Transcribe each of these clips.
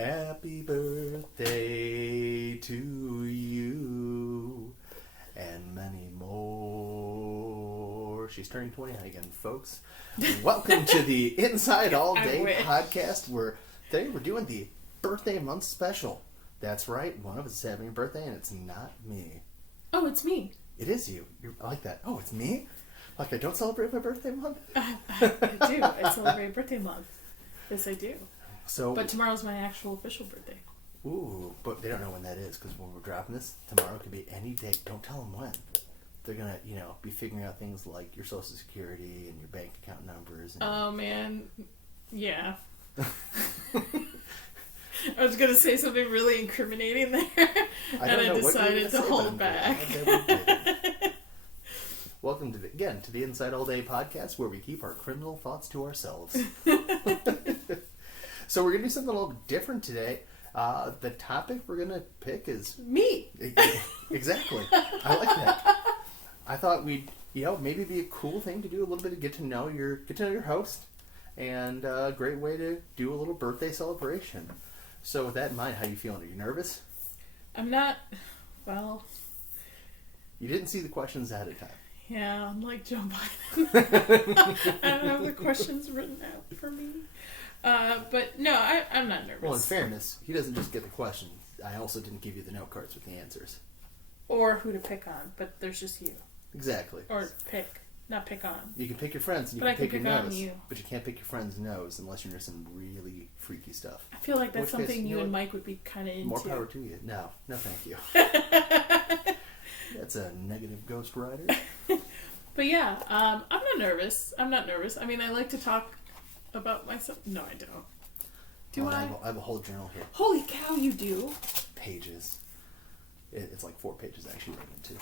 Happy birthday to you, and many more. She's turning 29 again, folks. Welcome to the Inside All Day podcast, where today we're doing the birthday month special. That's right, one of us is having a birthday, and it's not me. Oh, it's me. It is you. I like that. Oh, it's me? Like I don't celebrate my birthday month? I do. I celebrate birthday month. Yes, I do. But tomorrow's my actual official birthday. Ooh, but they don't know when that is, because when we're dropping this, tomorrow could be any day. Don't tell them when. They're going to, be figuring out things like your social security and your bank account numbers. And oh, man. Yeah. I was going to say something really incriminating there, and I decided to hold back. Welcome to the Inside All Day podcast, where we keep our criminal thoughts to ourselves. So we're going to do something a little different today. The topic we're going to pick is... me! Exactly. I like that. I thought we'd, maybe be a cool thing to do a little bit of get to know your host, and a great way to do a little birthday celebration. So with that in mind, how are you feeling? Are you nervous? I'm not... Well... You didn't see the questions ahead of time. Yeah, I'm like Joe Biden. I don't have the questions written out for me. But no, I'm not nervous. Well, in fairness, he doesn't just get the questions. I also didn't give you the note cards with the answers. Or who to pick on, but there's just you. Exactly. Or not pick on. You can pick your friends and you can pick your nose. But you can't pick your friend's nose unless you're into some really freaky stuff. I feel like that's something you and Mike would be kind of into. More power to you. No, thank you. That's a negative ghost rider. But yeah, I'm not nervous. I mean, I like to talk about myself. No, I don't. Do I? I have a whole journal here. Holy cow, you do. Pages. It's like 4 pages I actually wrote into.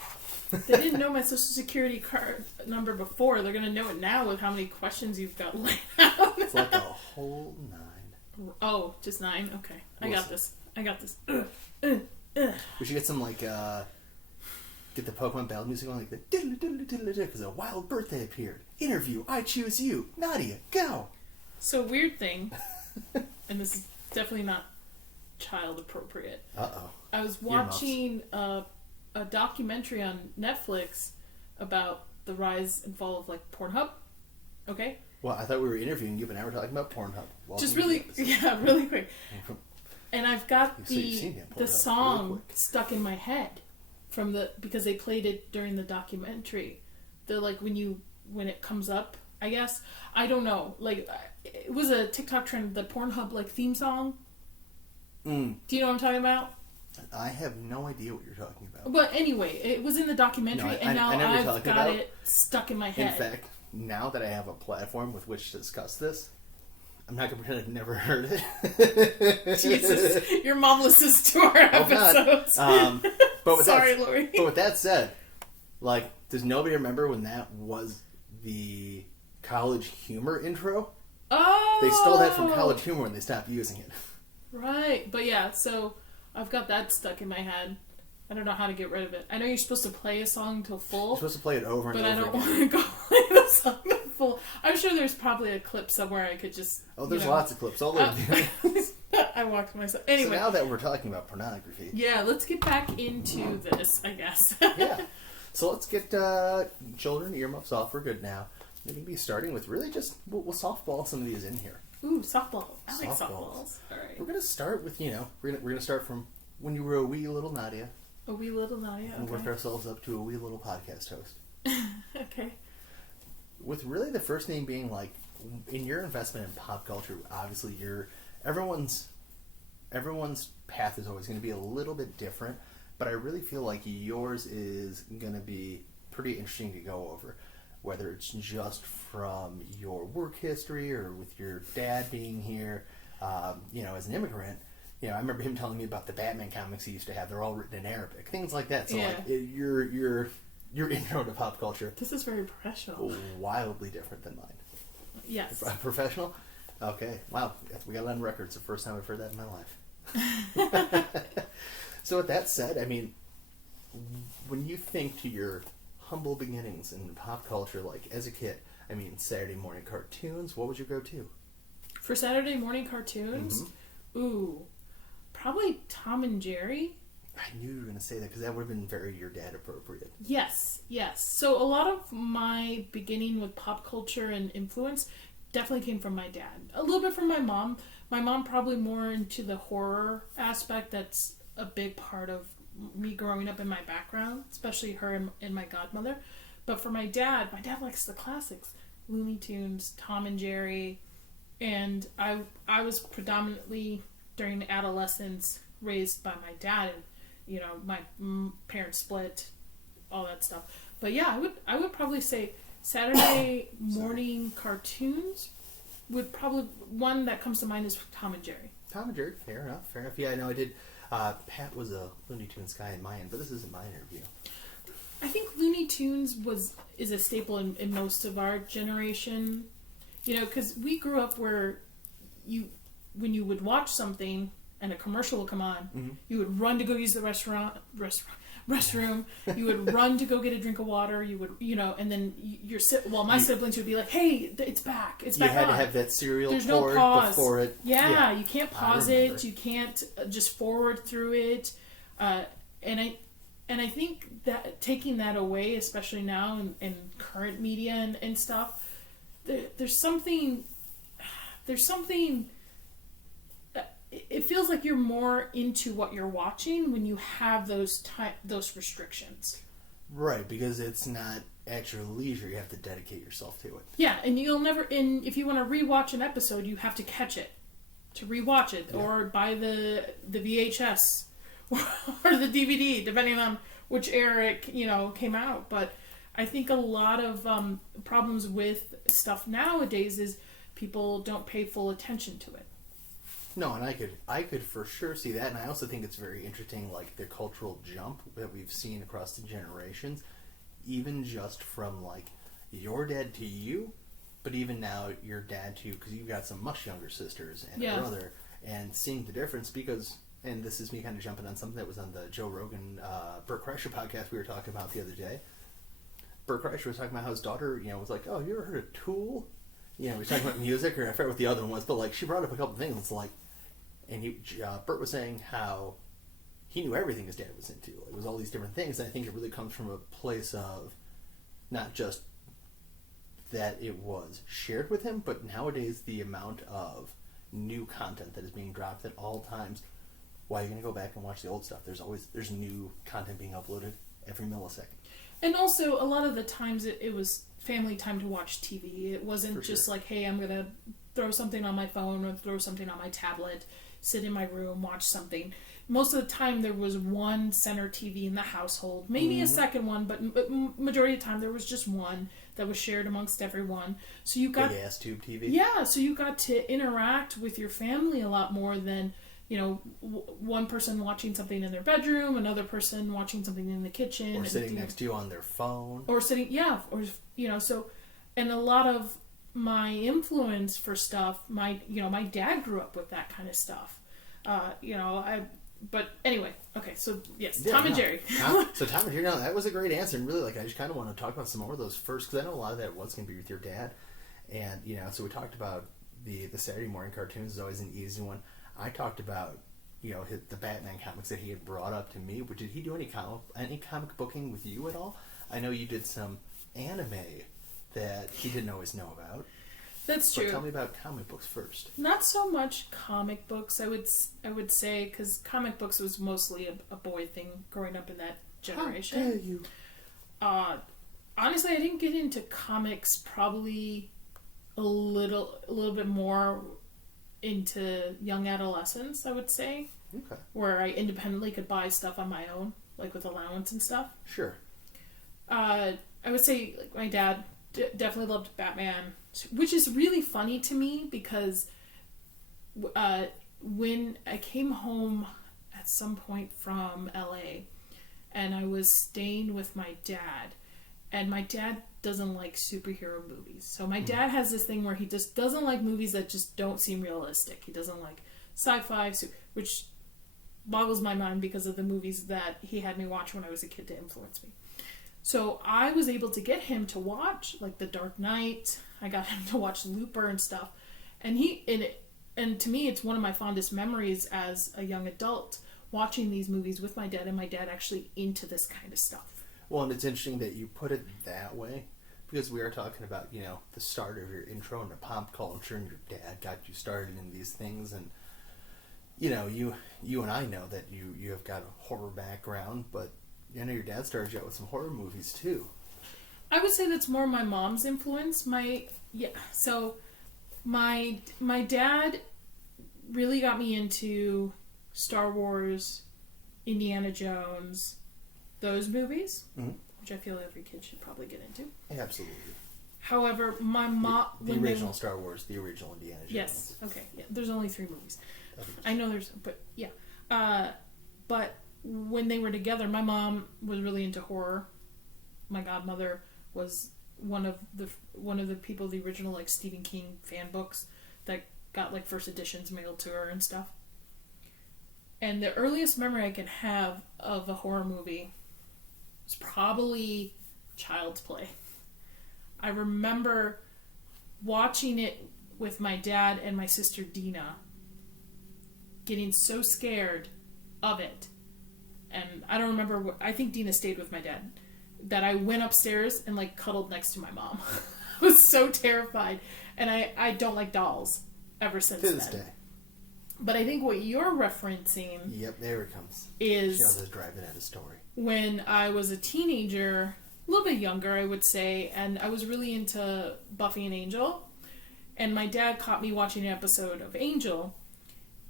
They didn't know my social security card number before. They're going to know it now with how many questions you've got laid out. It's like a whole 9. Oh, just 9? Okay. I got this. We should get some get the Pokemon battle music on, like the because a wild birthday appeared. Interview, I choose you. Nadia, go. So weird thing, and this is definitely not child appropriate. Uh-oh. I was watching a documentary on Netflix about the rise and fall of Pornhub. Okay? Well, I thought we were interviewing you, but now we're talking about Pornhub. Just really quick. And I've got the song really stuck in my head because they played it during the documentary. They're when it comes up, I guess. I don't know. It was a TikTok trend, the Pornhub theme song. Do you know what I'm talking about? I have no idea what you're talking about. But anyway, it was in the documentary, and now I've got it stuck in my head. In fact, now that I have a platform with which to discuss this, I'm not going to pretend I've never heard it. Jesus, your mom listens to our episodes. Lori. But with that said, does nobody remember when that was the College Humor intro? Oh! They stole that from College Humor and they stopped using it. Right. But yeah, so I've got that stuck in my head. I don't know how to get rid of it. I know you're supposed to play a song till full. You're supposed to play it over and over again. But I don't want to go play the song till full. I'm sure there's probably a clip somewhere I could just... Oh, there's lots of clips all over. I walked myself. Anyway. So now that we're talking about pornography... Yeah, let's get back into this, I guess. Yeah. So let's get children earmuffs off. We're good now. We're going to be starting with really just... We'll softball some of these in here. Ooh, softball. I like softballs. All right. We're going to start with, we're going to start from when you were a wee little Nadia. A wee little Nadia, and work ourselves up to a wee little podcast host. Okay. With really the first name being in your investment in pop culture, obviously everyone's path is always going to be a little bit different, but I really feel like yours is going to be pretty interesting to go over, whether it's just from your work history or with your dad being here, as an immigrant. I remember him telling me about the Batman comics he used to have. They're all written in Arabic, things like that. So your intro to pop culture. This is very professional. Wildly different than mine. Yes. Professional? Okay. Wow. We got it on record. It's the first time I've heard that in my life. So with that said, I mean, when you think to your humble beginnings in pop culture, as a kid, I mean, Saturday morning cartoons, what was your go-to? For Saturday morning cartoons? Mm-hmm. Ooh. probably Tom and Jerry. I knew you were going to say that because that would have been very your dad appropriate. Yes. So a lot of my beginning with pop culture and influence definitely came from my dad. A little bit from my mom. My mom probably more into the horror aspect. That's a big part of me growing up in my background, especially her and my godmother. But for my dad likes the classics. Looney Tunes, Tom and Jerry. And I was predominantly, during adolescence, raised by my dad. And, you know, my parents split, all that stuff. But yeah, I would probably say Saturday morning cartoons would probably, one that comes to mind is Tom and Jerry. Tom and Jerry, fair enough. Yeah, I know I did. Pat was a Looney Tunes guy in my end, but this isn't my interview. I think Looney Tunes is a staple in most of our generation. You know, because we grew up where when you would watch something and a commercial would come on, you would run to go use the restroom. You would run to go get a drink of water. You would, you know, and then my siblings would be like, "Hey, it's back! It's back!" You had to have that cereal. There's no pause before it. Yeah, you can't pause it. You can't just forward through it. And I think that taking that away, especially now in current media and stuff, there's something. It feels like you're more into what you're watching when you have those restrictions. Right, because it's not at your leisure. You have to dedicate yourself to it. Yeah, and you'll never. And if you want to rewatch an episode, you have to catch it to rewatch it, or buy the VHS or the DVD, depending on which era it came out. But I think a lot of problems with stuff nowadays is people don't pay full attention to it. No, and I could for sure see that, and I also think it's very interesting, like the cultural jump that we've seen across the generations, even just from like your dad to you, but even now your dad to you, because you've got some much younger sisters and a brother, and seeing the difference because, and this is me kind of jumping on something that was on the Joe Rogan, Bert Kreischer podcast we were talking about the other day. Bert Kreischer was talking about how his daughter, was like, "Oh, you ever heard of Tool?" We were talking about music, or I forget what the other one was, but like she brought up a couple things. It's like. And Bert was saying how he knew everything his dad was into. It was all these different things. And I think it really comes from a place of not just that it was shared with him, but nowadays the amount of new content that is being dropped at all times. Why are you going to go back and watch the old stuff? There's new content being uploaded every millisecond. And also, a lot of the times it was family time to watch TV. It wasn't just like, hey, I'm going to throw something on my phone or throw something on my tablet, sit in my room, watch something. Most of the time there was one center TV in the household, maybe a second one, but majority of the time there was just one that was shared amongst everyone. So you got big ass tube TV. Yeah, so you got to interact with your family a lot more than one person watching something in their bedroom, another person watching something in the kitchen, or sitting next to you on their phone, or sitting so. And a lot of my influence for stuff, my dad grew up with that kind of stuff. But anyway, okay, so yes, Tom and Jerry. So Tom and Jerry, that was a great answer, and really, I just kind of want to talk about some more of those first, because I know a lot of that was going to be with your dad, and so we talked about the Saturday morning cartoons is always an easy one. I talked about the Batman comics that he had brought up to me. But did he do any comic booking with you at all? I know you did some anime that he didn't always know about. That's true. Tell me about comic books first. Not so much comic books, I would say, because comic books was mostly a boy thing growing up in that generation. How dare you? Honestly, I didn't get into comics probably a little bit more into young adolescence, I would say. Okay. Where I independently could buy stuff on my own, like with allowance and stuff. Sure. I would say like my dad definitely loved Batman, which is really funny to me because when I came home at some point from LA and I was staying with my dad, and my dad doesn't like superhero movies. So my dad has this thing where he just doesn't like movies that just don't seem realistic. He doesn't like sci-fi, which boggles my mind because of the movies that he had me watch when I was a kid to influence me. So I was able to get him to watch like The Dark Knight. I got him to watch Looper and stuff. And and to me, it's one of my fondest memories as a young adult, watching these movies with my dad, and my dad actually into this kind of stuff. Well, and it's interesting that you put it that way, because we are talking about, the start of your intro into pop culture, and your dad got you started in these things, and, you and I know that you have got a horror background, but your dad started you out with some horror movies, too. I would say that's more my mom's influence. So my dad really got me into Star Wars, Indiana Jones, those movies, which I feel every kid should probably get into. Absolutely. However, my mom... The original Star Wars, the original Indiana Jones. Yes, okay. Yeah, there's only 3 movies. I know there's... But, yeah. But when they were together, my mom was really into horror. My godmother was one of the people, the original, like, Stephen King fan books that got, like, first editions mailed to her and stuff. And the earliest memory I can have of a horror movie was probably Child's Play. I remember watching it with my dad and my sister Dina, getting so scared of it. And I don't remember I think Dina stayed with my dad, that I went upstairs and, like, cuddled next to my mom. I was so terrified. And I don't like dolls ever since then. To this day. But I think what you're referencing... Yep, there it comes. Is... She knows I was driving at a story. When I was a teenager, a little bit younger, I would say, and I was really into Buffy and Angel. And my dad caught me watching an episode of Angel.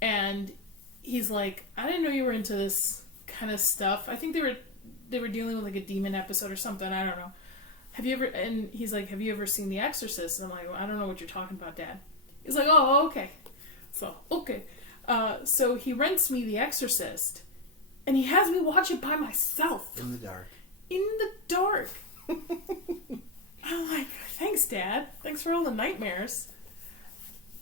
And he's like, I didn't know you were into this kind of stuff. I think they were dealing with, like, a demon episode or something. I don't know. And he's like, have you ever seen The Exorcist? And I'm like, well, I don't know what you're talking about, Dad. He's like, oh, okay. So, okay. So he rents me The Exorcist, and he has me watch it by myself. In the dark. In the dark. I'm like, thanks, Dad. Thanks for all the nightmares.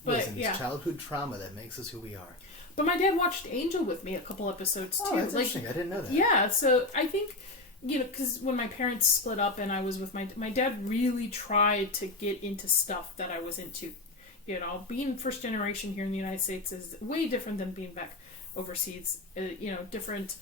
But, listen, it's childhood trauma that makes us who we are. But my dad watched Angel with me a couple episodes, too. Oh, that's interesting. I didn't know that. Yeah, so I think, because when my parents split up and I was with my dad really tried to get into stuff that I was into. Being first generation here in the United States is way different than being back overseas. Different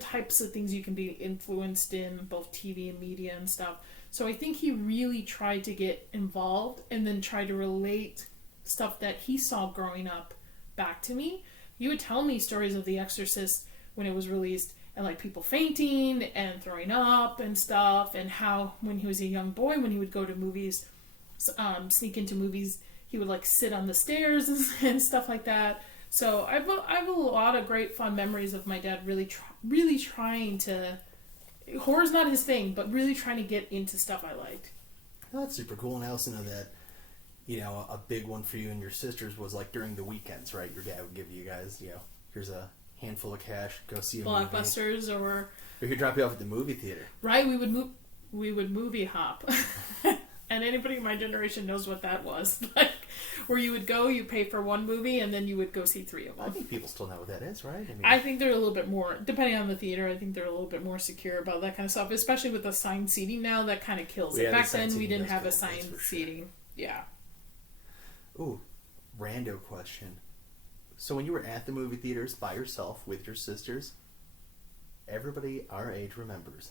types of things you can be influenced in, both TV and media and stuff. So I think he really tried to get involved and then try to relate stuff that he saw growing up back to me. He would tell me stories of The Exorcist when it was released, and, like, people fainting and throwing up and stuff, and how when he was a young boy, when he would go to movies, sneak into movies, he would, like, sit on the stairs and stuff like that. So I have a lot of great fond memories of my dad really trying to... Horror's not his thing, but really trying to get into stuff I liked. Oh, that's super cool. And I also know that, a big one for you and your sisters was, like, during the weekends, right? Your dad would give you guys, here's a handful of cash, go see a Blockbusters movie. Or he'd drop you off at the movie theater. Right, we would movie hop. And anybody in my generation knows what that was. Like, where you would go, you pay for one movie, and then you would go see 3 of them. I think people still know what that is, right? I think they're a little bit more, depending on the theater, I think they're a little bit more secure about that kind of stuff, especially with the assigned seating now. That kind of kills it. Back then, we didn't have assigned seating. Yeah. Ooh, rando question. So when you were at the movie theaters by yourself with your sisters, everybody our age remembers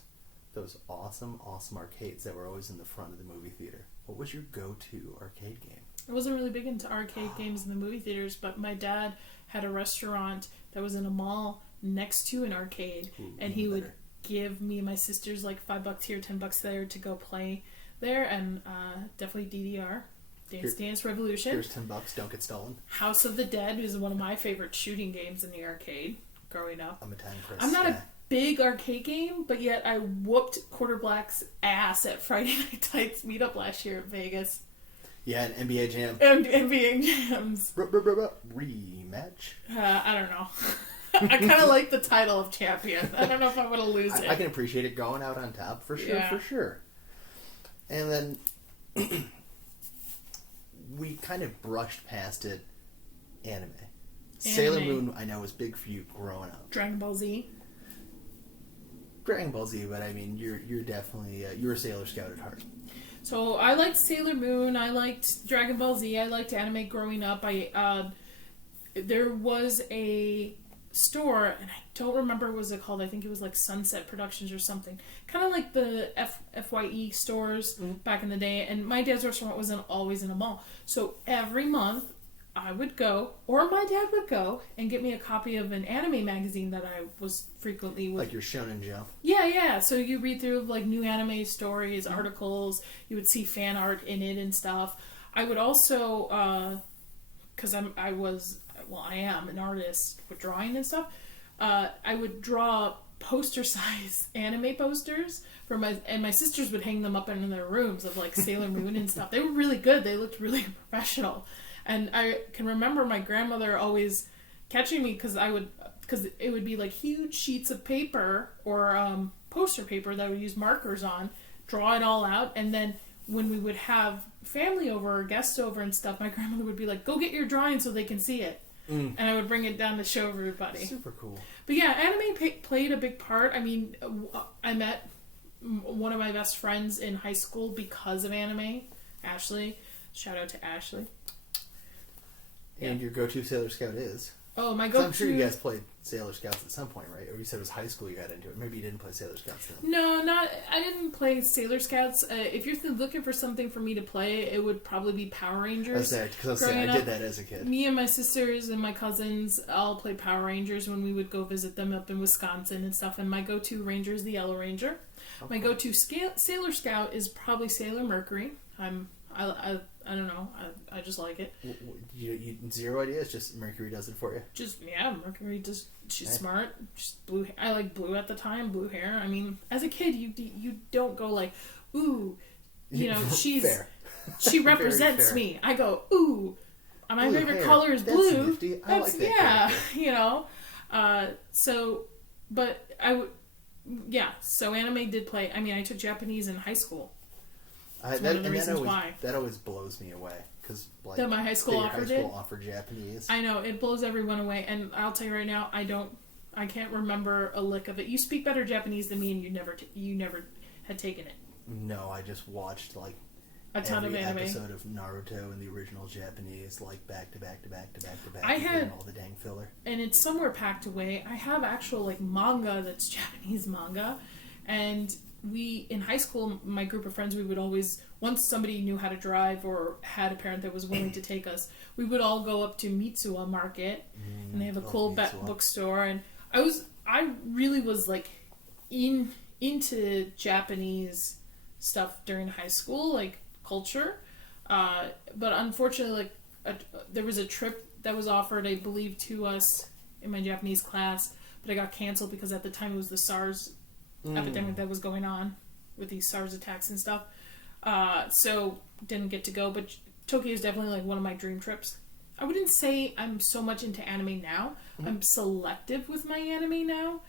those awesome arcades that were always in the front of the movie theater. What was your go-to arcade game? I wasn't really big into arcade games in the movie theaters, but my dad had a restaurant that was in a mall next to an arcade, and he would give me and my sisters like $5 here, $10 there to go play there, and definitely DDR. Dance Revolution. Here's $10, don't get stolen. House of the Dead is one of my favorite shooting games in the arcade growing up. I'm not a big arcade game, but yet I whooped Quarter Black's ass at Friday Night Tights meetup last year at Vegas. Yeah, an NBA Jam. NBA Jams. Rematch? I don't know. I kind of like the title of champion. I don't know if I'm going to lose it. I can appreciate it going out on top, for sure. And then we kind of brushed past it. Anime. Sailor Moon, I know, was big for you growing up. Dragon Ball Z, but I mean, you're definitely you're a Sailor Scout at heart. So I liked Sailor Moon. I liked Dragon Ball Z. I liked anime growing up. there was a store, and I don't remember what was it called. I think it was like Sunset Productions or something. Kind of like the FYE stores back in the day. And my dad's restaurant wasn't always in a mall. So every month I would go, or my dad would go, and get me a copy of an anime magazine that I was frequently with. Like your Shonen Jump? Yeah. So you read through like new anime stories, articles. You would see fan art in it and stuff. I would also, because I am an artist with drawing and stuff. I would draw poster size anime posters for my sisters would hang them up in their rooms of like Sailor Moon and stuff. They were really good. They looked really professional. And I can remember my grandmother always catching me because it would be like huge sheets of paper or poster paper that I would use markers on, draw it all out, and then when we would have family over or guests over and stuff, my grandmother would be like, "Go get your drawing so they can see it." And I would bring it down to show everybody. Super cool. But yeah, anime played a big part. I mean, I met one of my best friends in high school because of anime, Ashley. Shout out to Ashley. And your go-to Sailor Scout is? Oh, my go-to... I'm sure you guys played Sailor Scouts at some point, right? Or you said it was high school you got into it. Maybe you didn't play Sailor Scouts then. No, I didn't play Sailor Scouts. If you're looking for something for me to play, it would probably be Power Rangers. I did that as a kid. Me and my sisters and my cousins all played Power Rangers when we would go visit them up in Wisconsin and stuff. And my go-to Ranger is the Yellow Ranger. Okay. My go-to Sailor Scout is probably Sailor Mercury. I don't know. I just like it. You zero idea? It's just Mercury does it for you? Mercury does. She's smart. She's blue. I like blue at the time. Blue hair. I mean, as a kid, you don't go like, ooh, she's fair. She represents me. I go, ooh, my blue favorite hair. color is That's blue. Nifty. I like that character. But I would, So anime did play. I mean, I took Japanese in high school. That always blows me away because that my high school offered Japanese. I know it blows everyone away, and I'll tell you right now, I can't remember a lick of it. You speak better Japanese than me, and you never had taken it. No, I just watched like a ton of anime episode of Naruto in the original Japanese, like back to back. I had all the dang filler, and it's somewhere packed away. I have actual like manga that's Japanese manga, and we, in high school, my group of friends, we would always, once somebody knew how to drive or had a parent that was willing to take us, we would all go up to Mitsuwa Market, and they have a cool bookstore, and I really was like into Japanese stuff during high school, like culture, but unfortunately, there was a trip that was offered, I believe, to us in my Japanese class, but it got canceled because at the time it was the SARS epidemic that was going on with these SARS attacks and stuff. So didn't get to go, but Tokyo is definitely like one of my dream trips. I wouldn't say I'm so much into anime now. I'm selective with my anime now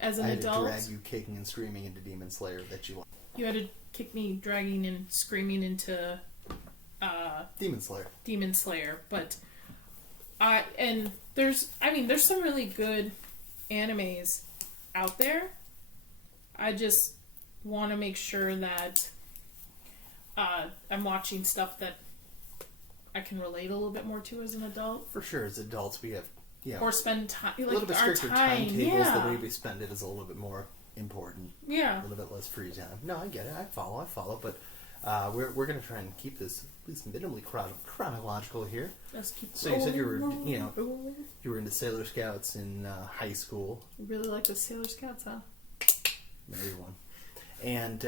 as an adult. I had to drag you kicking and screaming into Demon Slayer that you want. You had to kick me dragging and screaming into Demon Slayer, but there's some really good animes out there. I just want to make sure that I'm watching stuff that I can relate a little bit more to as an adult. For sure, as adults, we have or spend time like a little bit stricter timetables. Yeah. The way we spend it is a little bit more important. Yeah, a little bit less free time. No, I get it. I follow. But we're going to try and keep this at least minimally chronological here. Let's keep. So you said you were into Sailor Scouts in high school. You really like the Sailor Scouts, huh? Married one. And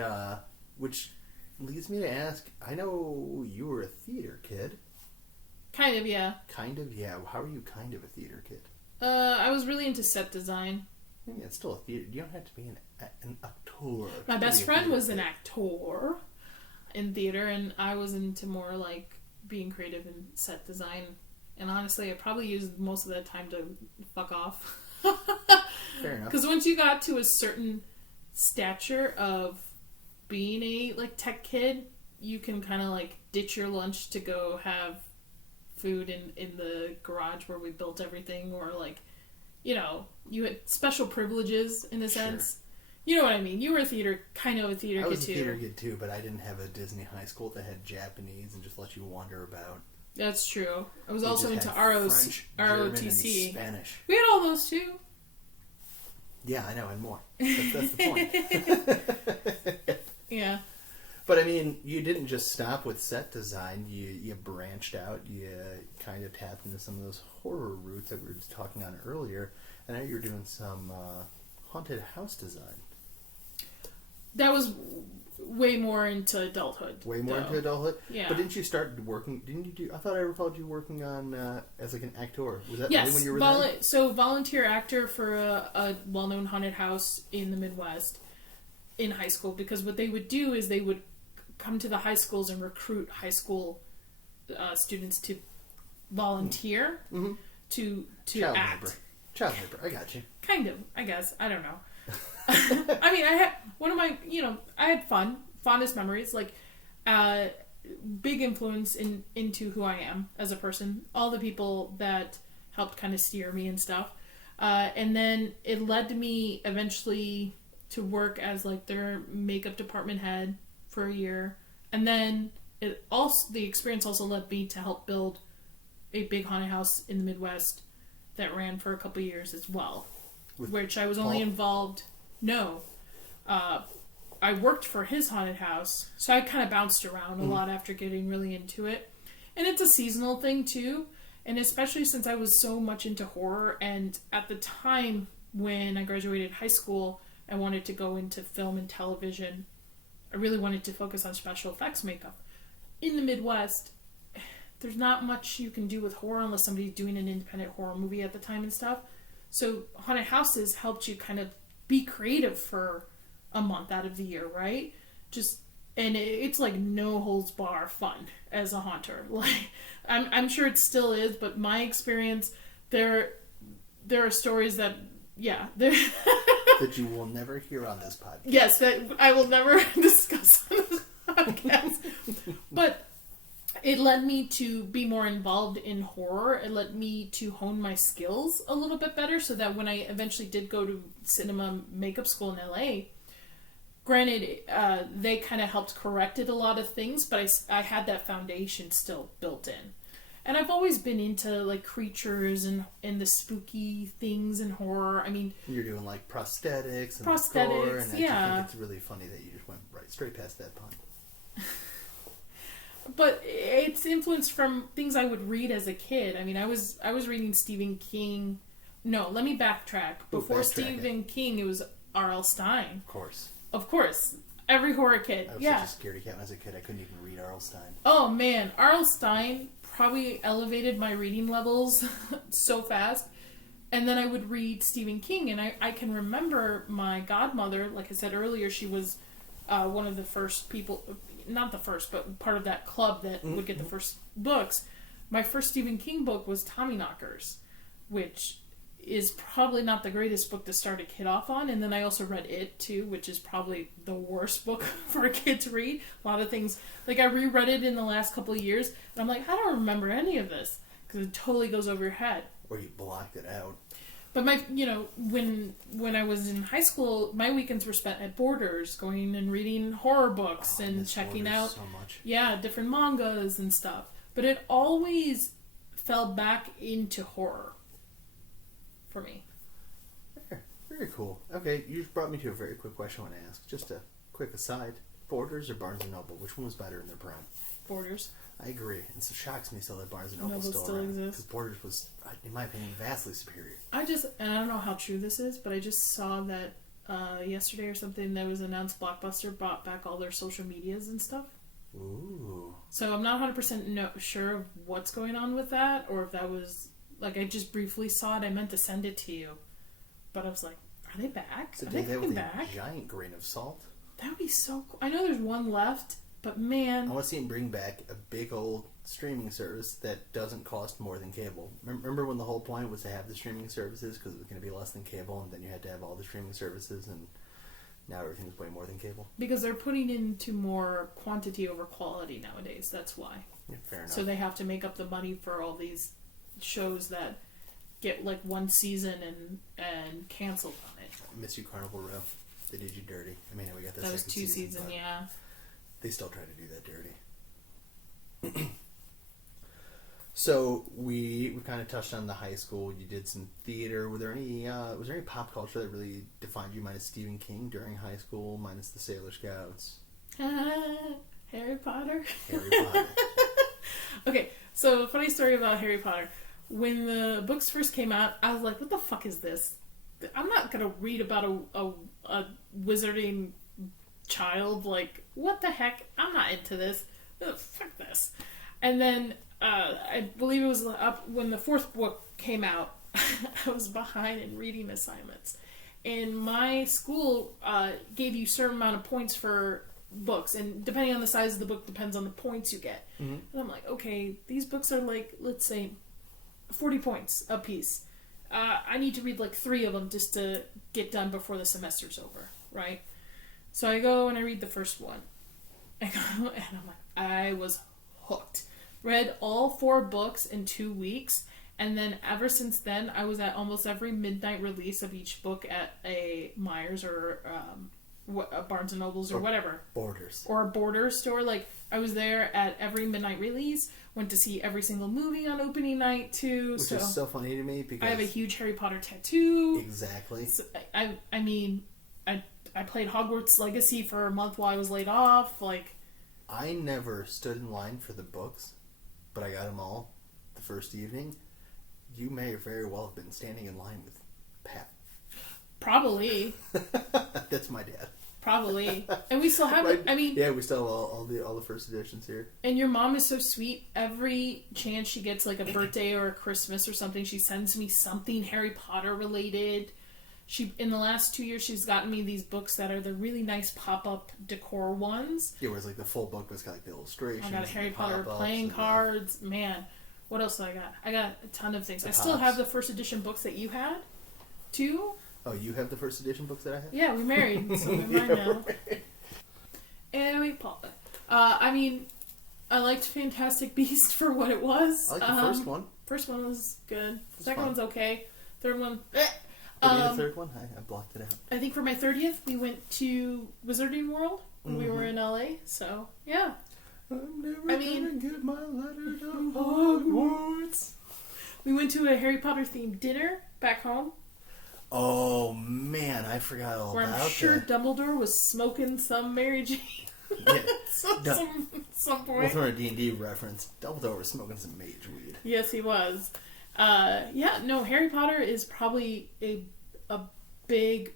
which leads me to ask, I know you were a theater kid. Kind of, yeah. How are you kind of a theater kid? I was really into set design. Yeah, it's still a theater. You don't have to be an actor. My best friend was an actor in theater, and I was into more like being creative in set design. And honestly, I probably used most of that time to fuck off. Fair enough. Because once you got to a certain stature of being a like tech kid, you can kind of like ditch your lunch to go have food in the garage where we built everything, or like, you had special privileges in a sense. You know what I mean? You were kind of a theater kid too. I was a theater kid too, but I didn't have a Disney high school that had Japanese and just let you wander about. That's true. I was also into French, ROTC. and Spanish. We had all those too. Yeah, I know, and more. That's the point. Yeah. But I mean, you didn't just stop with set design. You branched out. You kind of tapped into some of those horror roots that we were just talking on earlier. And now you're doing some haunted house design. That was way more into adulthood. Way more into adulthood? Yeah. But didn't you start working, didn't you do, I thought I recalled you working on, as like an actor. Was that yes, when you were there? So volunteer actor for a well-known haunted house in the Midwest in high school, because what they would do is they would come to the high schools and recruit high school students to volunteer to Child act. labor. Child labor, I got you. Kind of, I guess. I don't know. I mean, I had one of my, I had fondest memories, like, big influence into who I am as a person. All the people that helped kind of steer me and stuff. And then it led to me eventually to work as like their makeup department head for a year. And then the experience also led me to help build a big haunted house in the Midwest that ran for a couple years as well. Which I was only involved. No. I worked for his haunted house, so I kind of bounced around a lot after getting really into it. And it's a seasonal thing too, and especially since I was so much into horror, and at the time when I graduated high school, I wanted to go into film and television. I really wanted to focus on special effects makeup. In the Midwest, there's not much you can do with horror unless somebody's doing an independent horror movie at the time and stuff. So haunted houses helped you kind of be creative for a month out of the year, right? And it's like no holds bar fun as a haunter. Like I'm sure it still is, but my experience, there are stories that that you will never hear on this podcast. Yes, that I will never discuss on this podcast. But it led me to be more involved in horror. It led me to hone my skills a little bit better, so that when I eventually did go to cinema makeup school in LA, granted, they kind of helped corrected a lot of things, but I had that foundation still built in. And I've always been into like creatures and the spooky things and horror. I mean, you're doing like prosthetics and gore, and I think it's really funny that you just went right straight past that pun. But it's influenced from things I would read as a kid. I mean, I was reading Stephen King. No, let me backtrack. Before Stephen King, it was R.L. Stein. Of course. Every horror kid. I was such a scaredy cat when I was a kid. I couldn't even read R.L. Stein. Oh, man. R.L. Stein probably elevated my reading levels so fast. And then I would read Stephen King, and I can remember my godmother, like I said earlier, she was one of the first people, not the first, but part of that club that would get the first books. My first Stephen King book was Tommyknockers, which is probably not the greatest book to start a kid off on. And then I also read It, too, which is probably the worst book for a kid to read. A lot of things, like I reread it in the last couple of years, and I'm like, I don't remember any of this, because it totally goes over your head. Or you blocked it out. But when I was in high school, my weekends were spent at Borders, going and reading horror books and checking out so much. Different mangas and stuff. But it always fell back into horror for me. Very cool. Okay, you just brought me to a very quick question I want to ask. Just a quick aside. Borders or Barnes & Noble? Which one was better in their prime? Borders. I agree. And it shocks me still that Barnes & Noble still exists. Because Borders was, in my opinion, vastly superior. And I don't know how true this is, but I just saw that yesterday or something that was announced Blockbuster brought back all their social medias and stuff. Ooh. So I'm not 100% sure of what's going on with that, or if that was, like, I just briefly saw it. I meant to send it to you. But I was like, are they back? So are they coming back? A giant grain of salt. That would be so cool. I know there's one left, but man. I want to see him bring back a big old streaming service that doesn't cost more than cable. Remember when the whole point was to have the streaming services because it was going to be less than cable, and then you had to have all the streaming services, and now everything's way more than cable? Because they're putting into more quantity over quality nowadays. That's why. Yeah, fair enough. So they have to make up the money for all these shows that get like one season and canceled on it. I miss you, Carnival Row. They did you dirty. I mean, we got the that second was two seasons, yeah. They still try to do that dirty. So we kind of touched on the high school. You did some theater. Was there any pop culture that really defined you, minus Stephen King during high school, minus the Sailor Scouts? Harry Potter. Harry Potter. Okay, so funny story about Harry Potter. When the books first came out, I was like, "What the fuck is this? I'm not gonna read about a wizarding child. Like, what the heck? I'm not into this. Fuck this." And then I believe it was up when the fourth book came out. I was behind in reading assignments, and my school gave you a certain amount of points for books, and depending on the size of the book depends on the points you get. Mm-hmm. And I'm like, okay, these books are like, let's say 40 points a piece. I need to read like 3 of them just to get done before the semester's over, right? So I go and I read the first one. I go and I'm like, I was hooked. Read all 4 books in 2 weeks, and then ever since then I was at almost every midnight release of each book at a Myers or a Barnes and Nobles or whatever. Borders. Or a Borders store. Like, I was there at every midnight release, went to see every single movie on opening night too. Which is so funny to me because I have a huge Harry Potter tattoo. Exactly. So I mean, I played Hogwarts Legacy for a month while I was laid off. Like, I never stood in line for the books, but I got them all the first evening. You may very well have been standing in line with Pat. Probably. That's my dad. Probably. And we still have right? it. I mean, yeah, we still have all the first editions here. And your mom is so sweet. Every chance she gets, like a birthday or a Christmas or something, she sends me something Harry Potter related. She, in the last 2 years, she's gotten me these books that are the really nice pop-up decor ones. Yeah, whereas like the full book was got like the illustrations. I got Harry Potter playing cards. Man, what else did I got? I got a ton of things. I still have the first edition books that you had, too. Oh, you have the first edition books that I have? Yeah, we married, so they're mine now. Anyway, Paul. I mean, I liked Fantastic Beast for what it was. I liked the first one. First one was good. Second one's okay. Third one, the third one? I blocked it out. I think for my 30th, we went to Wizarding World when we were in LA. So, yeah. I'm never gonna get my letter to Hogwarts. We went to a Harry Potter themed dinner back home. Oh man, I forgot all about that. Where I'm sure Dumbledore was smoking some Mary Jane. Yeah. some point. We'll throw a D&D reference. Dumbledore was smoking some mage weed. Yes, he was. Harry Potter is probably a big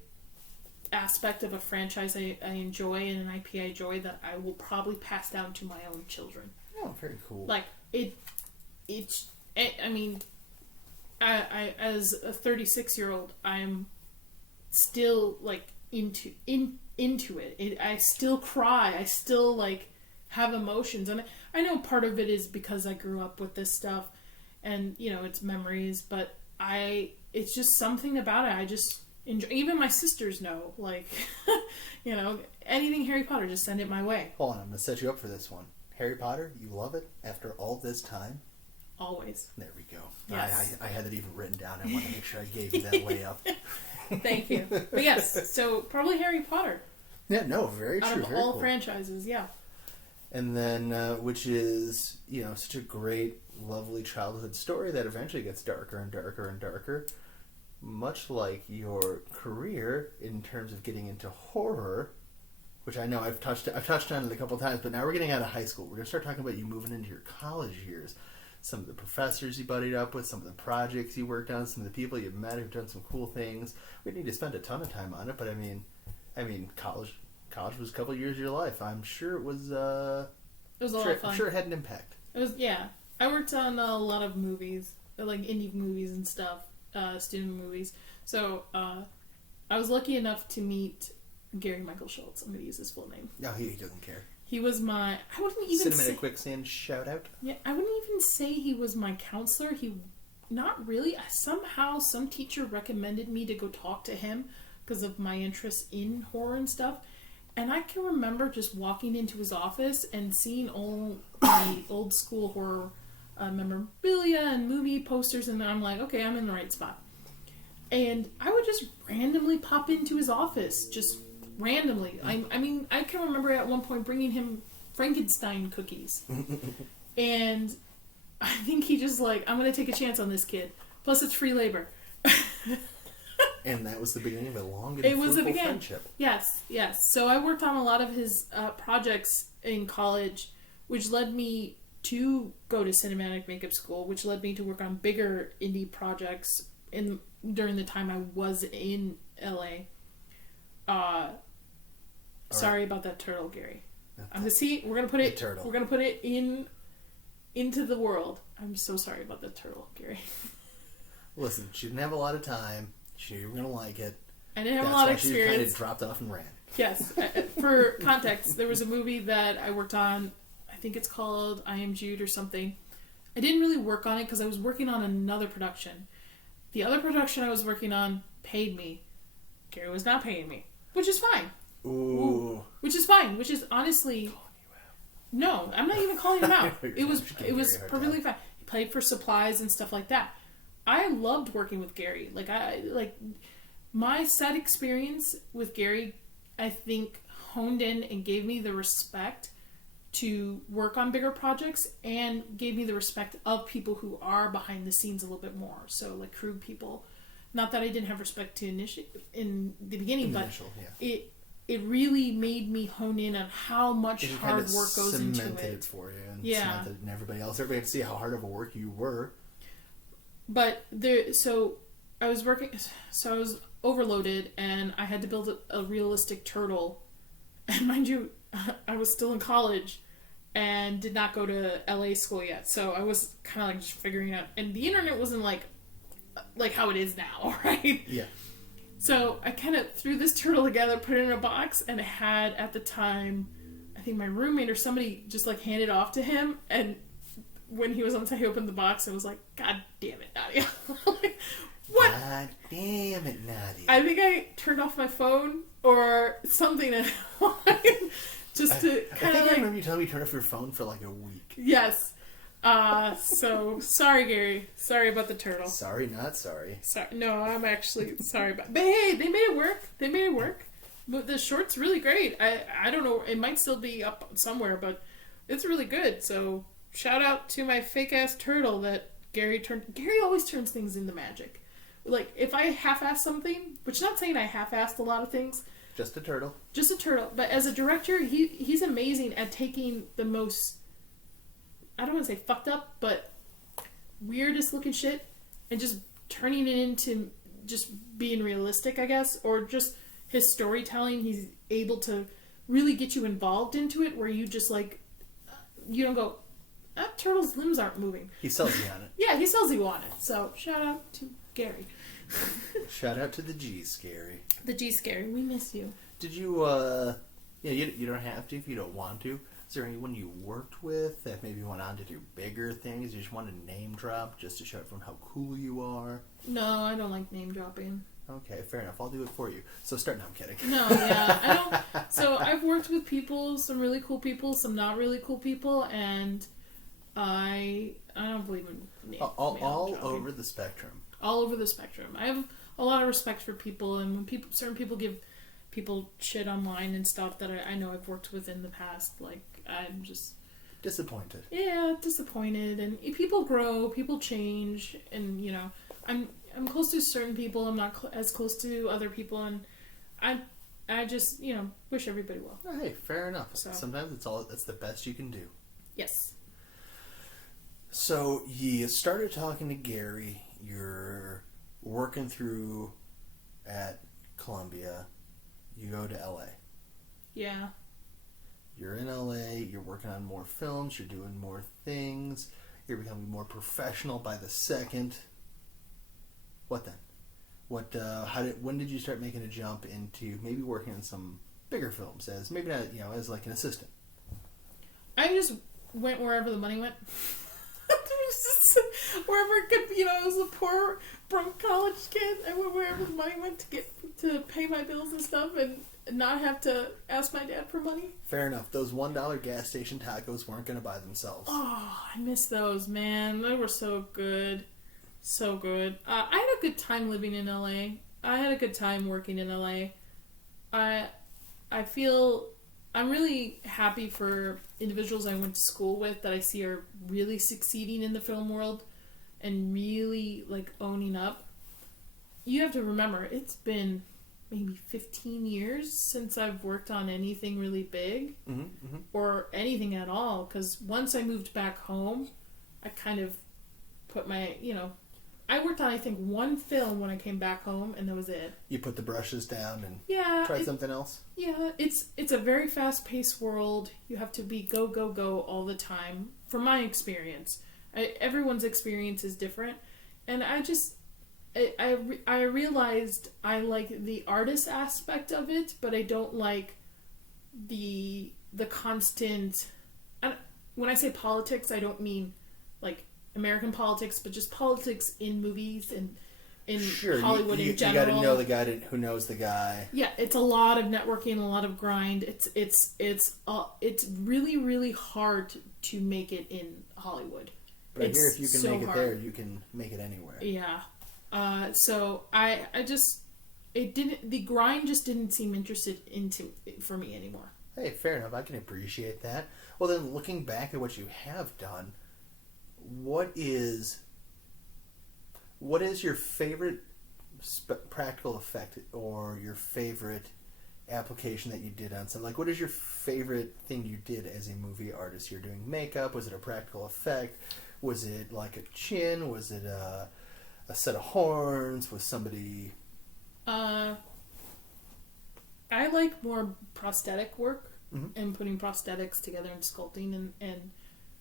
aspect of a franchise I enjoy and an IP I enjoy that I will probably pass down to my own children. Oh, very cool. Like, I mean, I as a 36-year-old, I'm still, like, into it. I still cry. I still, like, have emotions. And I know part of it is because I grew up with this stuff and, you know, it's memories, but it's just something about it. I just enjoy. Even my sisters know, like, you know, anything Harry Potter, just send it my way. Hold on, I'm going to set you up for this one. Harry Potter, you love it after all this time? Always. There we go. Yes. I had that even written down. I want to make sure I gave you that way up. Thank you. But yes, so probably Harry Potter. Yeah, no, very true. Out of very all cool. franchises, yeah. And then, which is, you know, such a great, lovely childhood story that eventually gets darker and darker and darker. Much like your career in terms of getting into horror, which I know I've touched on it a couple times, but now we're getting out of high school. We're going to start talking about you moving into your college years. Some of the professors you buddied up with, some of the projects you worked on, some of the people you've met who've done some cool things. We need to spend a ton of time on it, but I mean, college was a couple of years of your life. I'm sure it was. It was a lot of fun. I'm sure it had an impact. It was, yeah. I worked on a lot of movies, like indie movies and stuff, student movies. So I was lucky enough to meet Gary Michael Schultz. I'm going to use his full name. No, he doesn't care. He was my... I wouldn't even Cinematic Quicksand shout out. Yeah, I wouldn't even say he was my counselor. Not really. Somehow, some teacher recommended me to go talk to him because of my interest in horror and stuff. And I can remember just walking into his office and seeing all the old school horror memorabilia and movie posters, and I'm like, okay, I'm in the right spot. And I would just randomly pop into his office, just randomly. I mean, I can remember at one point bringing him Frankenstein cookies. And I think he just like, I'm going to take a chance on this kid. Plus, it's free labor. And that was the beginning of a long and fruitful friendship. Yes, yes. So I worked on a lot of his projects in college, which led me to go to cinematic makeup school, which led me to work on bigger indie projects during the time I was in LA. Sorry about that turtle, Gary. I'm gonna see. We're gonna put it. We're gonna put it into the world. I'm so sorry about that turtle, Gary. Listen, she didn't have a lot of time. She knew you were gonna like it. I didn't have a lot of experience. She kind of dropped off and ran. Yes. For context, there was a movie that I worked on. I think it's called I Am Jude or something. I didn't really work on it because I was working on another production. The other production I was working on paid me. Gary was not paying me, which is fine. Ooh. Which is fine. Which is honestly. No, I'm not even calling him out. It was perfectly fine. He paid for supplies and stuff like that. I loved working with Gary. My set experience with Gary, I think, honed in and gave me the respect to work on bigger projects and gave me the respect of people who are behind the scenes a little bit more. So, like crew people. Not that I didn't have respect to in the beginning, but it really made me hone in on how much hard work goes into it. Cemented it for you, and cemented it in everybody else. Everybody had to see how hard of a work you were. But I was overloaded, and I had to build a realistic turtle. And mind you, I was still in college and did not go to LA school yet. So I was kind of like just figuring out, and the internet wasn't like how it is now, right? Yeah. So I kind of threw this turtle together, put it in a box, and it had, at the time, I think my roommate or somebody just like handed off to him, and when he was on set, he opened the box and was like, "God damn it, Nadia." Like, what? God damn it, Nadia. I think I turned off my phone or something just to kind of I remember you telling me you turned off your phone for like a week. Yes. So sorry, Gary. Sorry about the turtle. Sorry, not sorry. Sorry. No, I'm actually sorry about. But hey, they made it work. But the short's really great. I don't know. It might still be up somewhere, but it's really good. So shout out to my fake ass turtle that Gary turned. Gary always turns things into magic. Like if I half-ass something, which not saying I half-assed a lot of things. Just a turtle. But as a director, he's amazing at taking the most, I don't want to say fucked up, but weirdest looking shit and just turning it into just being realistic, I guess, or just his storytelling. He's able to really get you involved into it where you just like, you don't go, that turtle's limbs aren't moving. He sells you on it. Yeah, he sells you on it. So shout out to Gary. Shout out to the G's, Gary. The G's, Gary. We miss you. Did you, you don't have to if you don't want to. Is there anyone you worked with that maybe went on to do bigger things? You just want to name drop just to show everyone how cool you are? No, I don't like name dropping. Okay, fair enough. I'll do it for you. So start. No, I'm kidding. No, yeah, I don't. So I've worked with people, some really cool people, some not really cool people, and I don't believe in name. All over the spectrum. All over the spectrum. I have a lot of respect for people, and when certain people give people shit online and stuff that I know I've worked with in the past, like I'm just disappointed. Yeah, disappointed. And people grow, people change, and you know, I'm close to certain people. I'm not as close to other people, and I just wish everybody well. Oh, hey, fair enough. So, sometimes that's the best you can do. Yes. So you started talking to Gary. You're working through at Columbia. You go to LA. Yeah. You're in LA. You're working on more films. You're doing more things. You're becoming more professional by the second. What then? When did you start making a jump into maybe working on some bigger films as maybe not as like an assistant? I just went wherever the money went. Wherever it could, I was a poor, broke college kid. I went wherever the money went to pay my bills and stuff, and not have to ask my dad for money. Fair enough. Those $1 gas station tacos weren't going to buy themselves. Oh, I miss those, man. They were so good. So good. I had a good time living in LA. I had a good time working in LA. I feel I'm really happy for individuals I went to school with that I see are really succeeding in the film world and really like owning up. You have to remember, it's been maybe 15 years since I've worked on anything really big or anything at all. Because once I moved back home, I kind of put my, I worked on, I think, one film when I came back home, and that was it. You put the brushes down and tried something else? Yeah, it's a very fast-paced world. You have to be go, go, go all the time, from my experience. Everyone's experience is different. And I realized I like the artist aspect of it, but I don't like the constant... when I say politics, I don't mean, like, American politics, but just politics in movies and in Hollywood in general. You got to know the guy who knows the guy. Yeah, it's a lot of networking, a lot of grind. It's really, really hard to make it in Hollywood. But I hear if you can make it there, you can make it anywhere. Yeah. So the grind just didn't seem interested for me anymore. Hey, fair enough. I can appreciate that. Well, then, looking back at what you have done, what is your favorite practical effect or your favorite application that you did on something? Like, what is your favorite thing you did as a movie artist? You're doing makeup. Was it a practical effect? Was it like a chin? Was it a set of horns? Was somebody... I like more prosthetic work and putting prosthetics together and sculpting and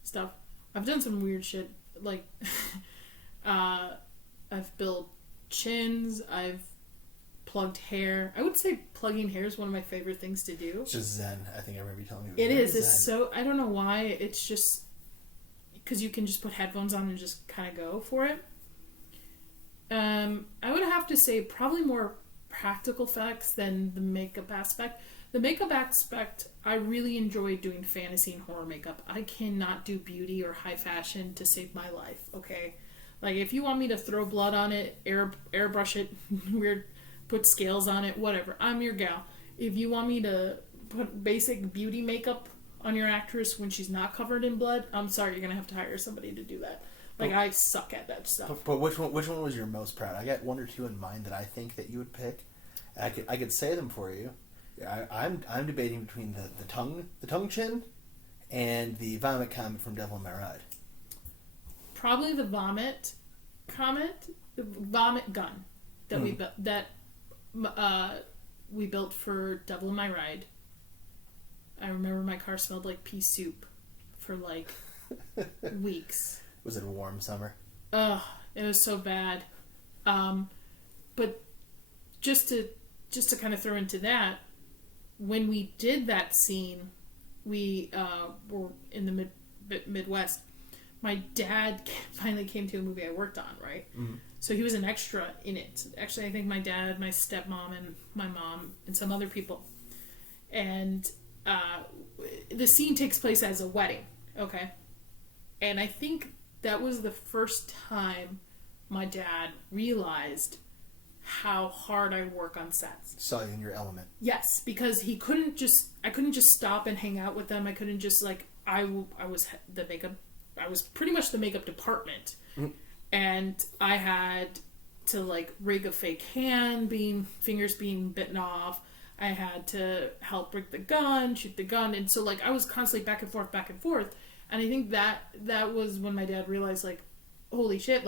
stuff. I've done some weird shit, like I've built chins, I've plugged hair. I would say plugging hair is one of my favorite things to do. It's just zen. I think I remember you telling me. It is. It's so... I don't know why. It's just... because you can just put headphones on and just kind of go for it. I would have to say probably more practical effects than the makeup aspect. The makeup aspect, I really enjoy doing fantasy and horror makeup. I cannot do beauty or high fashion to save my life, okay? Like, if you want me to throw blood on it, airbrush it, put scales on it, whatever, I'm your gal. If you want me to put basic beauty makeup on your actress when she's not covered in blood, I'm sorry, you're going to have to hire somebody to do that. Like, I suck at that stuff. But which one was your most proud? I got one or two in mind that I think that you would pick. I could say them for you. I'm debating between the tongue chin and the vomit comment from Devil in My Ride. Probably the vomit gun that we built for Devil in My Ride. I remember my car smelled like pea soup for like weeks. Was it a warm summer? Ugh, it was so bad. But just to kind of throw into that, when we did that scene, we were in the Midwest. My dad finally came to a movie I worked on, right? Mm-hmm. So he was an extra in it. Actually, I think my dad, my stepmom, and my mom, and some other people. And the scene takes place as a wedding, okay? And I think that was the first time my dad realized how hard I work on sets. Saw you in your element. Yes, because I couldn't just stop and hang out with them. I couldn't just I was pretty much the makeup department. Mm-hmm. And I had to rig a fake hand, fingers being bitten off. I had to help rig the gun, shoot the gun, and so I was constantly back and forth. And I think that was when my dad realized, holy shit,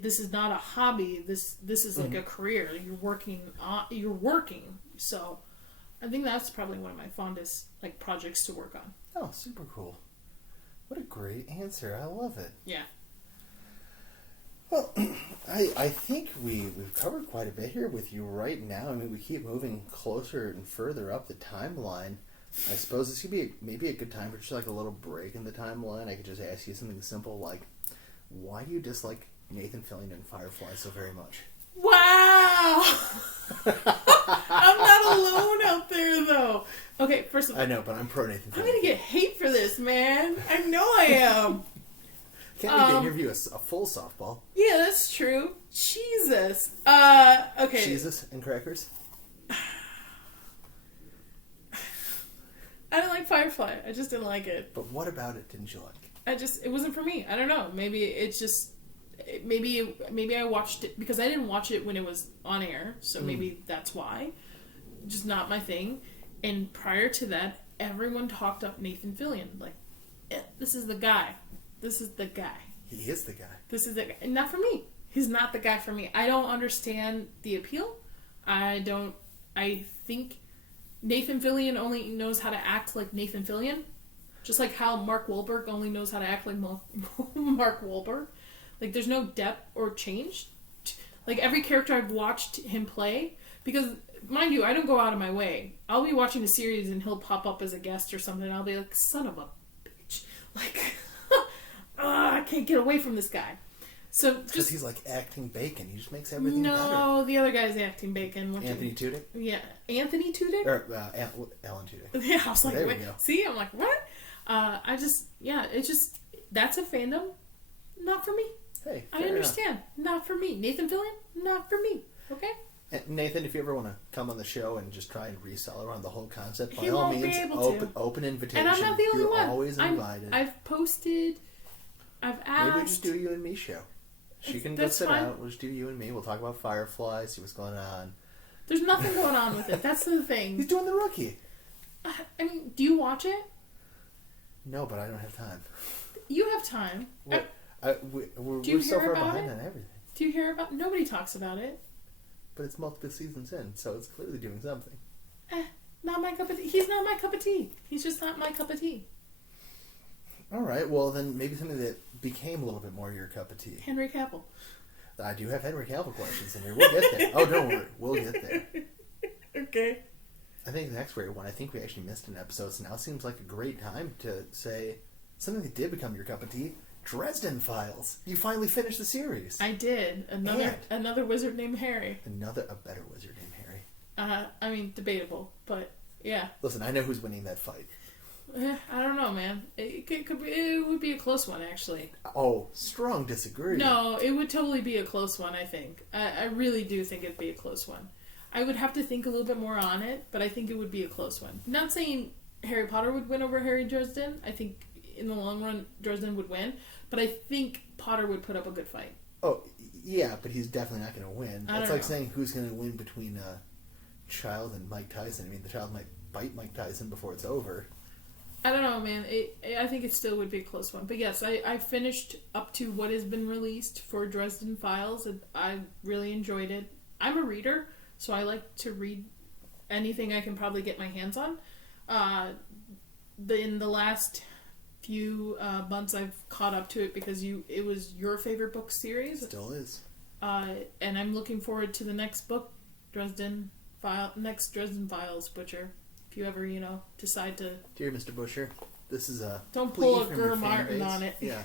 this is not a hobby. This is a career. You're working. So I think that's probably one of my fondest projects to work on. Oh, super cool. What a great answer. I love it. Yeah. Well, I think we've covered quite a bit here with you right now. I mean, we keep moving closer and further up the timeline. I suppose this could be maybe a good time for just a little break in the timeline. I could just ask you something simple like, why do you dislike Nathan Fillion in Firefly so very much? Wow! I'm not alone out there, though. Okay, first of all... I know, but I'm pro Nathan Fillion. I'm going to get hate for this, man. I know I am. Can't we interview a full softball? Yeah, that's true. Jesus. Okay. Jesus and crackers? like Firefly. I just didn't like it. But what about it didn't you like? It wasn't for me. I don't know. Maybe it's just, maybe I watched it because I didn't watch it when it was on air, so maybe that's why. Just not my thing. And prior to that, everyone talked up Nathan Fillion. Like, this is the guy. This is the guy. He is the guy. This is the guy. And not for me. He's not the guy for me. I don't understand the appeal. I think Nathan Fillion only knows how to act like Nathan Fillion. Just like how Mark Wahlberg only knows how to act like Mark Wahlberg. Like, there's no depth or change. Like, every character I've watched him play, because, mind you, I don't go out of my way. I'll be watching a series and he'll pop up as a guest or something, and I'll be like, son of a bitch. Like, I can't get away from this guy. So because he's like acting bacon. He just makes everything better. No, the other guy's acting bacon. Anthony Tudyk? Yeah. Anthony Tudyk? Or Alan Tudyk. Yeah, I was like, there wait. See? I'm like, what? It's just, that's a fandom. Not for me. Hey, I understand. Enough. Not for me. Nathan Fillion? Not for me. Okay? And Nathan, if you ever want to come on the show and just try and resell around the whole concept, by he all won't means, be able to. open invitation. And I'm not the only You're one. always invited. I've posted. I've asked. Maybe we just do you and me show. She can go sit out. We'll just do you and me. We'll talk about Firefly, see what's going on. There's nothing going on with it. That's the thing. He's doing The Rookie. I mean, do you watch it? No, but I don't have time. You have time. We're so far behind on everything. Do you hear about? Nobody talks about it. But it's multiple seasons in, so it's clearly doing something. Not my cup of tea. He's not my cup of tea. He's just not my cup of tea. All right, well then maybe something that became a little bit more your cup of tea. Henry Cavill. I do have Henry Cavill questions in here. We'll get there. Oh, don't worry. We'll get there. Okay. I think the next great one, I think we actually missed an episode, so now seems like a great time to say something that did become your cup of tea. Dresden Files. You finally finished the series. I did. Another wizard named Harry. A better wizard named Harry. I mean, debatable, but yeah. Listen, I know who's winning that fight. I don't know, man. It would be a close one, actually. Oh, strong disagree. No, it would totally be a close one, I think. I really do think it'd be a close one. I would have to think a little bit more on it, but I think it would be a close one. Not saying Harry Potter would win over Harry Dresden. I think in the long run, Dresden would win. But I think Potter would put up a good fight. Oh, yeah, but he's definitely not going to win. It's like know. saying who's going to win between Child and Mike Tyson. I mean, the Child might bite Mike Tyson before it's over. I don't know, man. I think it still would be a close one. But yes, I finished up to what has been released for Dresden Files. And I really enjoyed it. I'm a reader, so I like to read anything I can probably get my hands on. In the last few months, I've caught up to it because it was your favorite book series. It still is. And I'm looking forward to the next book, Dresden Files, Butcher. If you ever, decide to... Dear Mr. Busher, this is a... Don't pull a Gur Martin on it. Yeah.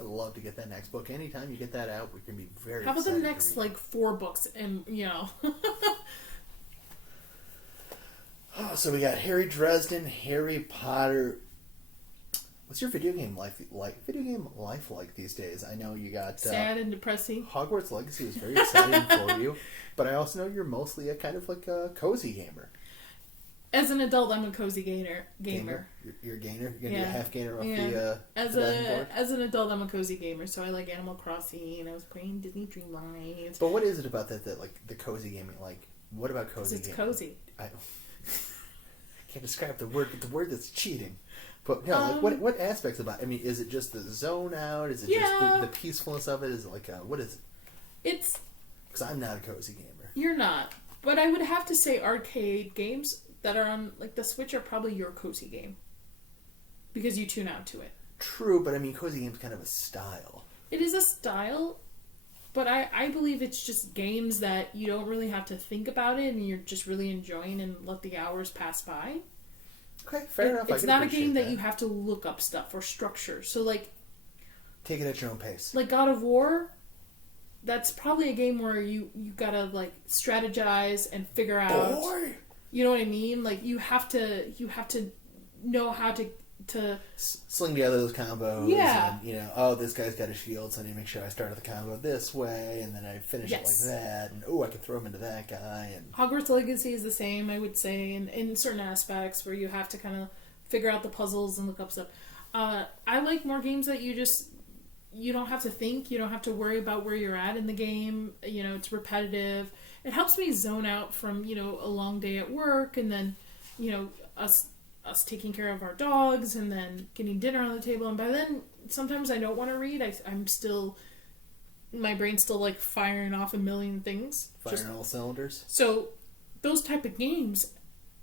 I'd love to get that next book. Anytime you get that out, we can be very How about the excited next, 4 books? And, Oh, so we got Harry Dresden, Harry Potter. What's your video game life like these days? I know you got... sad and depressing. Hogwarts Legacy was very exciting for you. But I also know you're mostly a kind of like a cozy gamer. As an adult, I'm a cozy gamer. You're a gainer? You're going to be a half gainer off the As an adult, I'm a cozy gamer, so I like Animal Crossing, I was playing Disney Dreamlight. But what is it about that like, the cozy gaming, like, what about cozy gaming? It's cozy. I can't describe the word, but the word that's cheating. But, no, like, what aspects about it? I mean, is it just the zone out? Is it just the peacefulness of it? Is it like, what is it? It's... Because I'm not a cozy gamer. You're not. But I would have to say arcade games that are on the Switch are probably your cozy game because you tune out to it. True, but I mean, cozy game's kind of a style. It is a style, but I believe it's just games that you don't really have to think about it and you're just really enjoying and let the hours pass by. Okay, fair enough. It's not a game that you have to look up stuff or structure. So take it at your own pace. Like God of War, that's probably a game where you gotta strategize and figure out. Boy. You know what I mean? You have to know how to sling together those combos. Yeah. And, this guy's got a shield, so I need to make sure I start the combo this way, and then I finish it like that, and I can throw him into that guy. And Hogwarts Legacy is the same, I would say, in certain aspects where you have to kind of figure out the puzzles and look up stuff. I like more games that you don't have to think, you don't have to worry about where you're at in the game. You know, it's repetitive. It helps me zone out from, you know, a long day at work, and then, you know, us taking care of our dogs, and then getting dinner on the table. And by then, sometimes I don't want to read. I'm still, my brain's still like firing off a million things. Firing all cylinders. So those type of games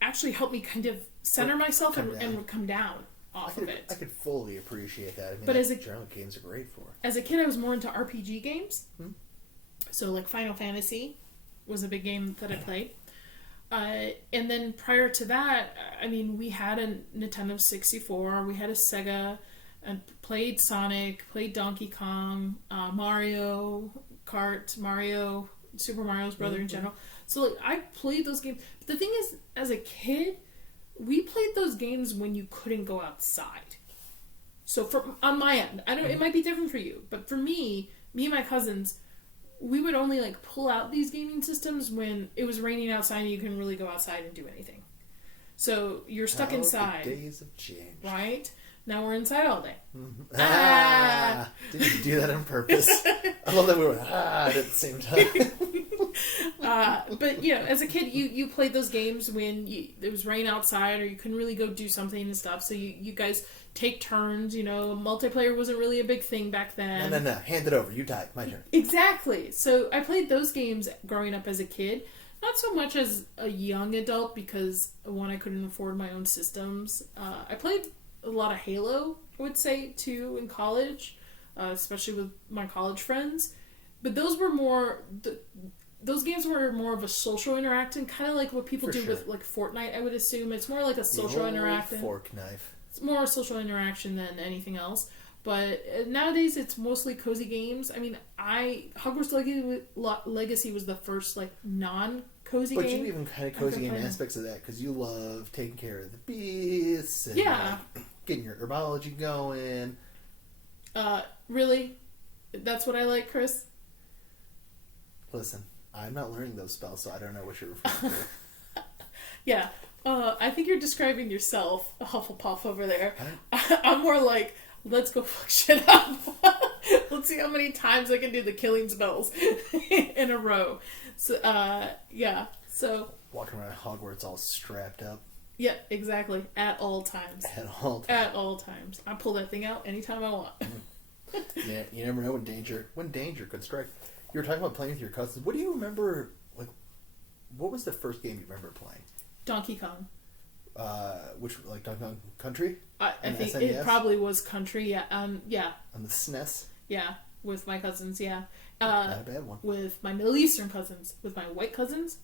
actually help me kind of center myself and come down off of it. I could fully appreciate that. I mean, but general games are great for. As a kid, I was more into RPG games. So like Final Fantasy was a big game that I played. And then prior to that, I mean, we had a Nintendo 64, we had a Sega, and played Sonic, played Donkey Kong, Mario Kart, Super Mario's brother in general. So like, I played those games. But the thing is, as a kid, we played those games when you couldn't go outside. So on my end, I don't. It might be different for you, but for me and my cousins, we would only like pull out these gaming systems when it was raining outside and you couldn't really go outside and do anything. So you're stuck inside. The days have changed. Right? Now we're inside all day. Did you do that on purpose? I love that we were at the same time. But, you know, as a kid, you played those games when there was rain outside or you couldn't really go do something and stuff. So you guys take turns, you know. Multiplayer wasn't really a big thing back then. No. Hand it over. You die. My turn. Exactly. So I played those games growing up as a kid. Not so much as a young adult because, one, I couldn't afford my own systems. I played a lot of Halo, I would say, too, in college, especially with my college friends. But those were more... Those games were more of a social interaction, kind of like what people do with like Fortnite, I would assume. It's more like a social interaction. Fork knife. It's more a social interaction than anything else. But nowadays, it's mostly cozy games. I mean, Hogwarts Legacy was the first like non-cozy game. But you even kind of cozy game aspects of that because you love taking care of the beasts and like, getting your herbology going. Really? That's what I like, Chris? Listen, I'm not learning those spells, so I don't know what you're referring to. Yeah. I think you're describing yourself, a Hufflepuff over there. I'm more like, let's go fuck shit up. Let's see how many times I can do the killing spells in a row. So, yeah. So walking around Hogwarts all strapped up. Yeah, exactly. At all times. At all times. At all times. I pull that thing out anytime I want. Yeah, you never know when danger could strike. You were talking about playing with your cousins. What do you remember? Like, what was the first game you remember playing? Donkey Kong. Which, like Donkey Kong Country? I think SNES? It probably was Country. Yeah. Yeah. On the SNES. Yeah, with my cousins. Yeah. Not a bad one. With my Middle Eastern cousins, with my white cousins.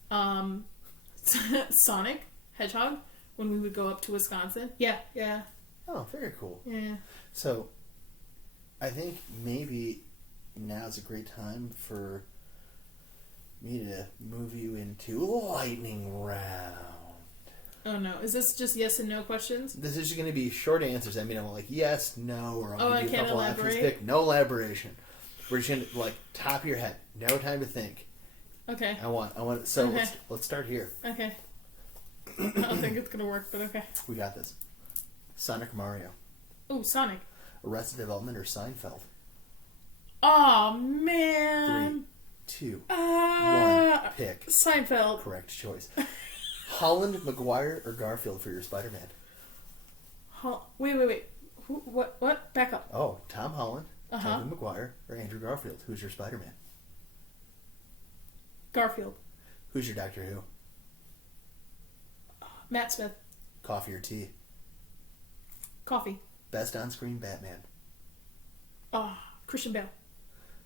Sonic Hedgehog. When we would go up to Wisconsin. Yeah. Yeah. Oh, very cool. Yeah. So, I think maybe now's a great time for me to move you into lightning round. Oh no, is this just yes and no questions? This is just going to be short answers. I mean, I want like yes, no, or I'll give you a couple options. Pick no elaboration. We're just going to like top of your head. No time to think. Okay. I want. So okay. Let's start here. Okay. I don't think it's going to work, but okay. We got this. Sonic, Mario. Oh, Sonic. Arrested Development or Seinfeld? Oh man. 3, 2, 1. Pick. Seinfeld. Correct choice. Holland, Maguire, or Garfield for your Spider-Man? Wait. What? Back up. Oh, Tom Holland, Tobey Maguire, or Andrew Garfield. Who's your Spider-Man? Garfield. Who's your Doctor Who? Matt Smith. Coffee or tea? Coffee. Best on-screen Batman? Christian Bale.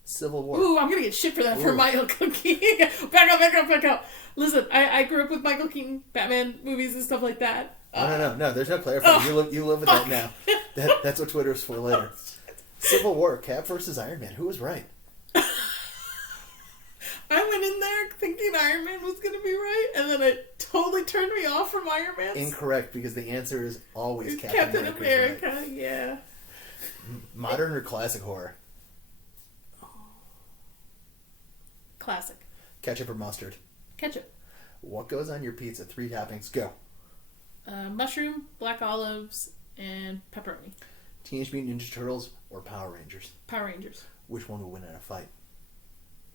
Civil War. Ooh, I'm gonna get shit for that for Michael Keaton. Back up. Listen, I grew up with Michael Keaton, Batman movies and stuff like that. No. There's no clarifying. You live with that now. That's what Twitter's for later. Civil War. Cap versus Iron Man. Who was right? I went in there thinking Iron Man was gonna be right, and then it totally turned me off from Iron Man. Incorrect, because the answer is always Captain America. Right. Yeah. Modern or classic horror? Classic. Ketchup or mustard? Ketchup. What goes on your pizza? 3 toppings. Go. Mushroom, black olives, and pepperoni. Teenage Mutant Ninja Turtles or Power Rangers? Power Rangers. Which one will win in a fight?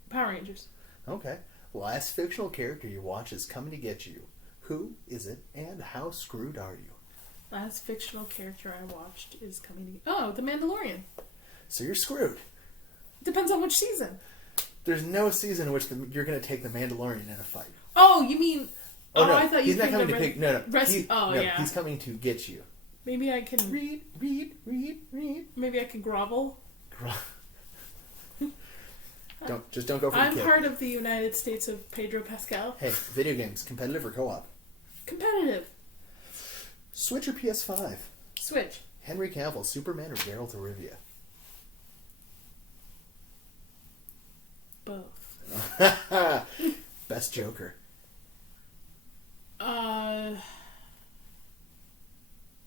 Power Rangers. Okay. Last fictional character you watch is coming to get you. Who is it, and how screwed are you? Last fictional character I watched is coming to get... Oh, The Mandalorian. So you're screwed. Depends on which season. There's no season in which you're going to take the Mandalorian in a fight. Oh, you mean... Oh, no, I thought you he's not coming to pick... No. Yeah. He's coming to get you. Maybe I can... Read. Maybe I can grovel. Don't go for the I'm kid. part of the United States of Pedro Pascal. Hey, video games, competitive or co-op? Competitive. Switch or PS5? Switch. Henry Cavill, Superman, or Geralt of Rivia? Both. Best Joker?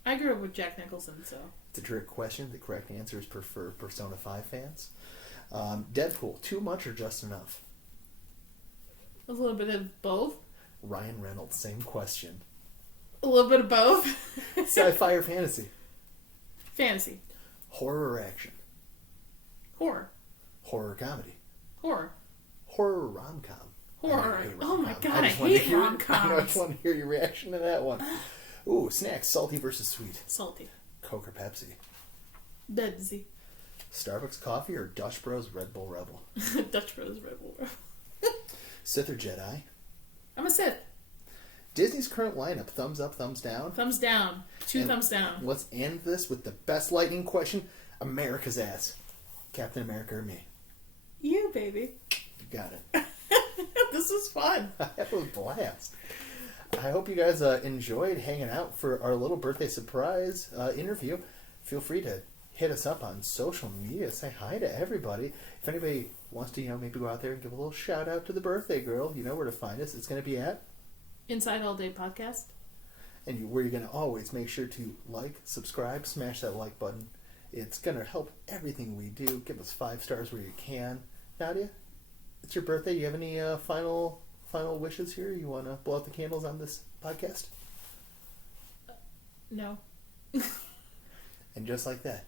I grew up with Jack Nicholson, so... It's a trick question. The correct answer is for Persona 5 fans. Deadpool, too much or just enough? A little bit of both. Ryan Reynolds, same question. A little bit of both. Sci-fi or fantasy? Fantasy. Horror or action? Horror. Horror comedy? Horror. Horror rom-com? Horror. Oh my god, I hate hate rom-coms. I just want to hear your reaction to that one. Ooh, snacks, salty versus sweet? Salty. Coke or Pepsi? Pepsi. Starbucks coffee or Dutch Bros Red Bull Rebel? Dutch Bros Red Bull Rebel. Sith or Jedi? I'm a Sith. Disney's current lineup, thumbs up, thumbs down? Thumbs down. Thumbs down. Let's end this with the best lightning question. America's ass. Captain America or me? You, baby. You got it. This was fun. That was a blast. I hope you guys enjoyed hanging out for our little birthday surprise interview. Feel free to hit us up on social media. Say hi to everybody. If anybody wants to, maybe go out there and give a little shout out to the birthday girl, you know where to find us. It's going to be at Inside All Day Podcast. And where you're going to always make sure to like, subscribe, smash that like button. It's going to help everything we do. Give us 5 stars where you can. Nadia, it's your birthday. You have any final wishes here? You want to blow out the candles on this podcast? No. And just like that,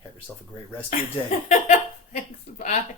have yourself a great rest of your day. Thanks. Bye.